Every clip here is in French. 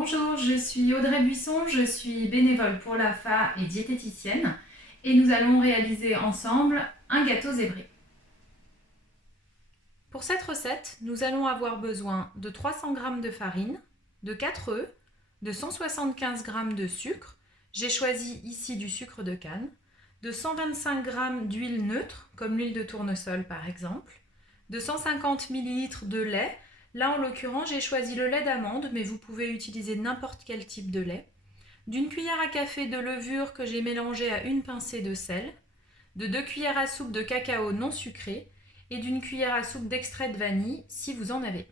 Bonjour, je suis Audrey Buisson, je suis bénévole pour l'AFA et diététicienne et nous allons réaliser ensemble un gâteau zébré. Pour cette recette, nous allons avoir besoin de 300 g de farine, de 4 œufs, de 175 g de sucre, j'ai choisi ici du sucre de canne, de 125 g d'huile neutre, comme l'huile de tournesol par exemple, de 150 ml de lait. Là, en l'occurrence, j'ai choisi le lait d'amande, mais vous pouvez utiliser n'importe quel type de lait. D'une cuillère à café de levure que j'ai mélangée à une pincée de sel, de 2 cuillères à soupe de cacao non sucré et d'une cuillère à soupe d'extrait de vanille si vous en avez.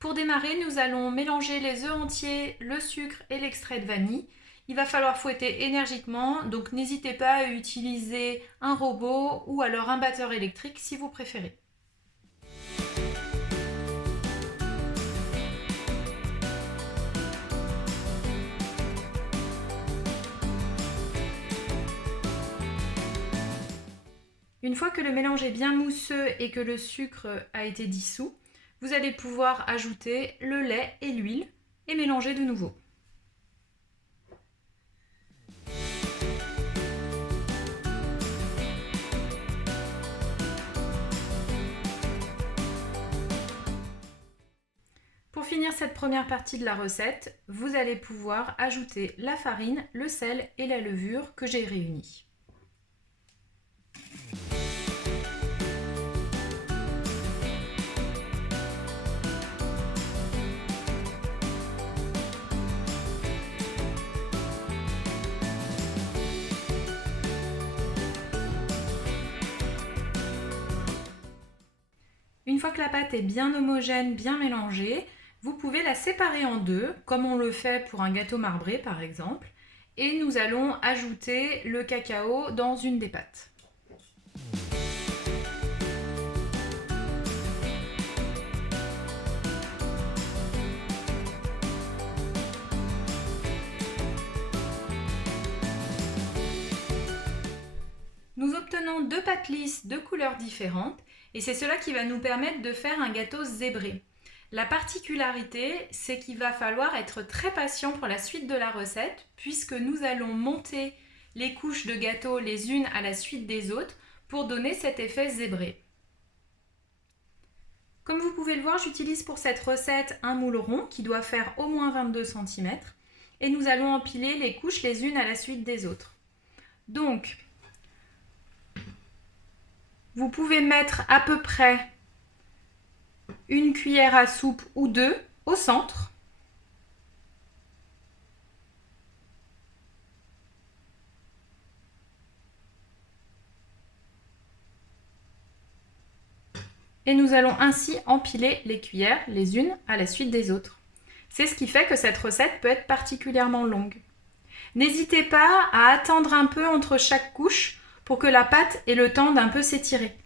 Pour démarrer, nous allons mélanger les œufs entiers, le sucre et l'extrait de vanille. Il va falloir fouetter énergiquement, donc n'hésitez pas à utiliser un robot ou alors un batteur électrique si vous préférez. Une fois que le mélange est bien mousseux et que le sucre a été dissous, vous allez pouvoir ajouter le lait et l'huile et mélanger de nouveau. Pour finir cette première partie de la recette, vous allez pouvoir ajouter la farine, le sel et la levure que j'ai réunis. Une fois que la pâte est bien homogène, bien mélangée, vous pouvez la séparer en deux, comme on le fait pour un gâteau marbré par exemple, et nous allons ajouter le cacao dans une des pâtes. Nous obtenons deux pâtes lisses de couleurs différentes et c'est cela qui va nous permettre de faire un gâteau zébré. La particularité, c'est qu'il va falloir être très patient pour la suite de la recette puisque nous allons monter les couches de gâteau les unes à la suite des autres pour donner cet effet zébré. Comme vous pouvez le voir, j'utilise pour cette recette un moule rond qui doit faire au moins 22 cm et nous allons empiler les couches les unes à la suite des autres. Donc, vous pouvez mettre à peu près une cuillère à soupe ou deux au centre. Et nous allons ainsi empiler les cuillères les unes à la suite des autres. C'est ce qui fait que cette recette peut être particulièrement longue. N'hésitez pas à attendre un peu entre chaque couche pour que la pâte ait le temps d'un peu s'étirer.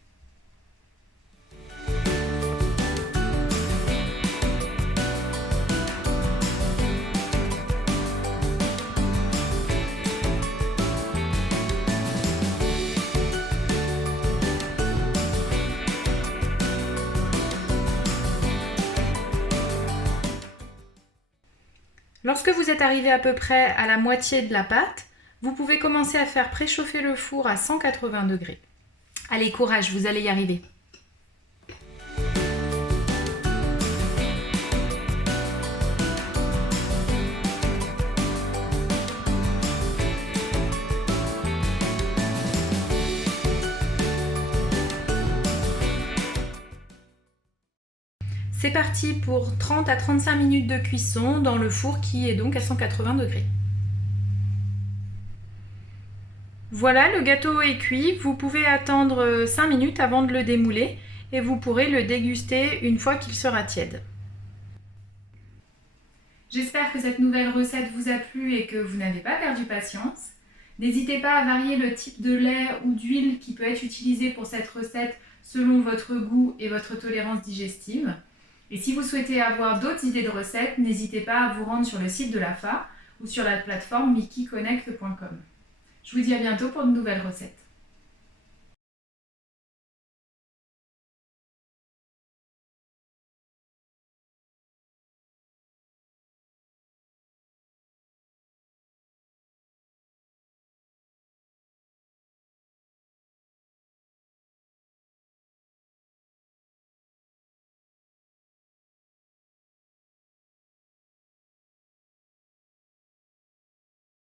Lorsque vous êtes arrivé à peu près à la moitié de la pâte, vous pouvez commencer à faire préchauffer le four à 180 degrés. Allez, courage, vous allez y arriver. C'est parti pour 30 à 35 minutes de cuisson dans le four qui est donc à 180 degrés. Voilà, le gâteau est cuit. Vous pouvez attendre 5 minutes avant de le démouler et vous pourrez le déguster une fois qu'il sera tiède. J'espère que cette nouvelle recette vous a plu et que vous n'avez pas perdu patience. N'hésitez pas à varier le type de lait ou d'huile qui peut être utilisé pour cette recette selon votre goût et votre tolérance digestive. Et si vous souhaitez avoir d'autres idées de recettes, n'hésitez pas à vous rendre sur le site de l'AFA ou sur la plateforme mickeyconnect.com. Je vous dis à bientôt pour de nouvelles recettes.